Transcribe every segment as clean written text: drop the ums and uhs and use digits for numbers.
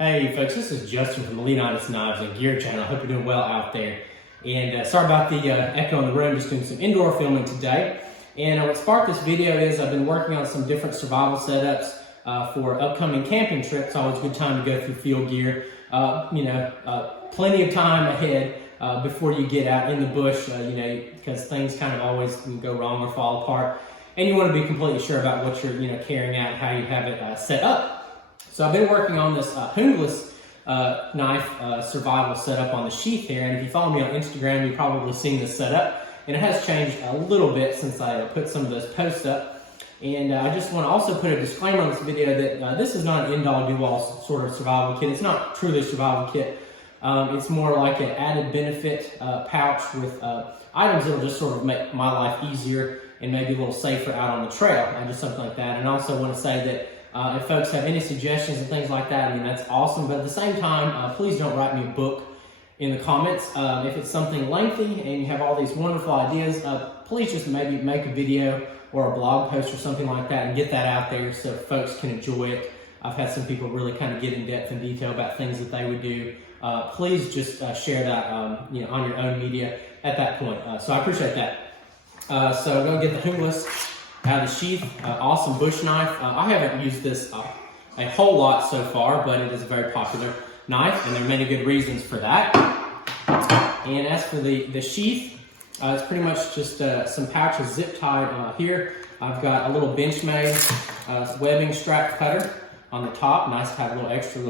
Hey folks, this is Justin from the Leonidas Knives and Gear channel. I hope you're doing well out there. And sorry about the echo in the room, just doing some indoor filming today. And what sparked this video is I've been working on some different survival setups for upcoming camping trips. Always a good time to go through field gear. Plenty of time ahead before you get out in the bush, because things kind of always go wrong or fall apart. And you want to be completely sure about what you're carrying out, how you have it set up. So I've been working on this Junglas knife survival setup on the sheath here, and if you follow me on Instagram, you've probably seen this setup, and it has changed a little bit since I put some of those posts up. And I just want to also put a disclaimer on this video that this is not an end-all do-all sort of survival kit. It's not truly a survival kit. It's more like an added benefit pouch with items that will just sort of make my life easier and maybe a little safer out on the trail, just something like that. And I also want to say that if folks have any suggestions and things like that, that's awesome. But at the same time, please don't write me a book in the comments. If it's something lengthy and you have all these wonderful ideas, please just maybe make a video or a blog post or something like that and get that out there so folks can enjoy it. I've had some people really kind of get in depth and detail about things that they would do. Please just share that on your own media at that point. So I appreciate that. So I'm going to get the Junglas out of the sheath. Awesome bush knife. I haven't used this a whole lot so far, but it is a very popular knife, and there are many good reasons for that. And as for the sheath, it's pretty much just some pouches zip tied here. I've got a little Benchmade webbing strap cutter on the top. Nice to have a little extra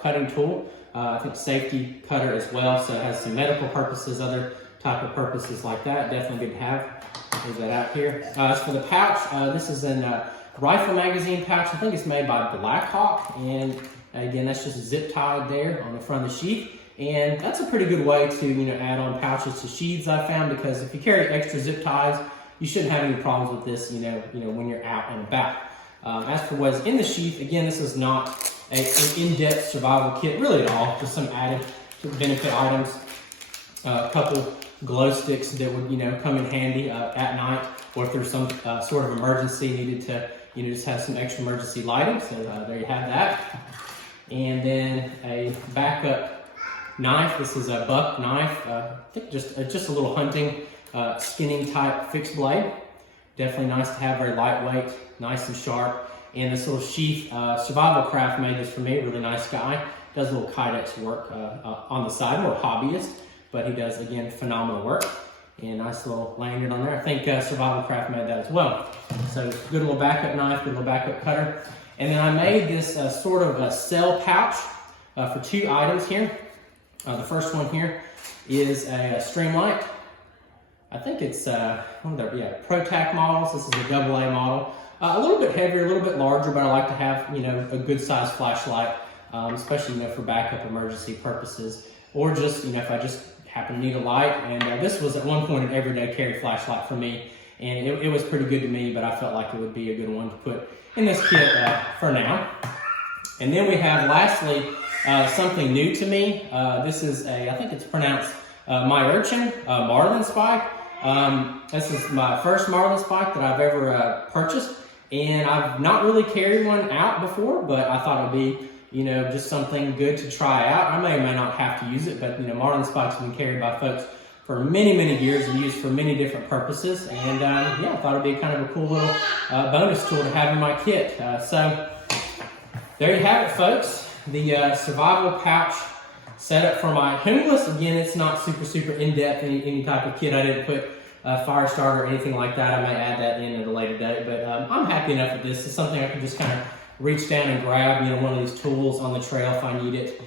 cutting tool. I think safety cutter as well, so it has some medical purposes, other type of purposes like that. Definitely good to have. There's that out here. As for the pouch, this is a rifle magazine pouch. I think it's made by Blackhawk, and again, that's just zip tied there on the front of the sheath. And that's a pretty good way to add on pouches to sheaths, I found, because if you carry extra zip ties, you shouldn't have any problems with this, when you're out and about. As for what's in the sheath, again, this is not an in-depth survival kit really at all. Just some added benefit items, a couple glow sticks that would come in handy at night, or if there's some sort of emergency needed to just have some extra emergency lighting. So there you have that. And then a backup knife. This is a buck knife. I think just a little hunting skinning type fixed blade. Definitely nice to have, very lightweight, nice and sharp. And this little sheath, Survival Craft made this for me. Really nice guy. Does a little kydex work on the side, more hobbyist, but he does, again, phenomenal work. And nice little lanyard on there. I think Survival Craft made that as well. So good little backup knife, good little backup cutter. And then I made this sort of a cell pouch for two items here. The first one here is a Streamlight. I think it's one of their ProTac models. This is a AA model. A little bit heavier, a little bit larger, but I like to have a good size flashlight, especially for backup emergency purposes, or just if I just happen to need a light. And this was at one point an everyday carry flashlight for me, and it was pretty good to me, but I felt like it would be a good one to put in this kit for now. And then we have lastly something new to me. This is I think it's pronounced my urchin marlin spike. This is my first marlin spike that I've ever purchased, and I've not really carried one out before, but I thought it'd be just something good to try out. I may or may not have to use it, but marlin spikes have been carried by folks for many, many years and used for many different purposes. And I thought it'd be kind of a cool little bonus tool to have in my kit. So there you have it, folks. The survival pouch setup for my Junglas. Again, it's not super in-depth, any type of kit. I didn't put a fire starter or anything like that. I may add that in at a later date, but I'm happy enough with this. It's something I can just kind of reach down and grab, one of these tools on the trail if I need it,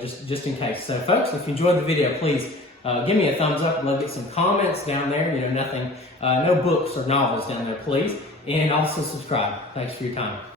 just in case. So folks, if you enjoyed the video, please give me a thumbs up. I'd love to get some comments down there, nothing, no books or novels down there, please. And also subscribe. Thanks for your time.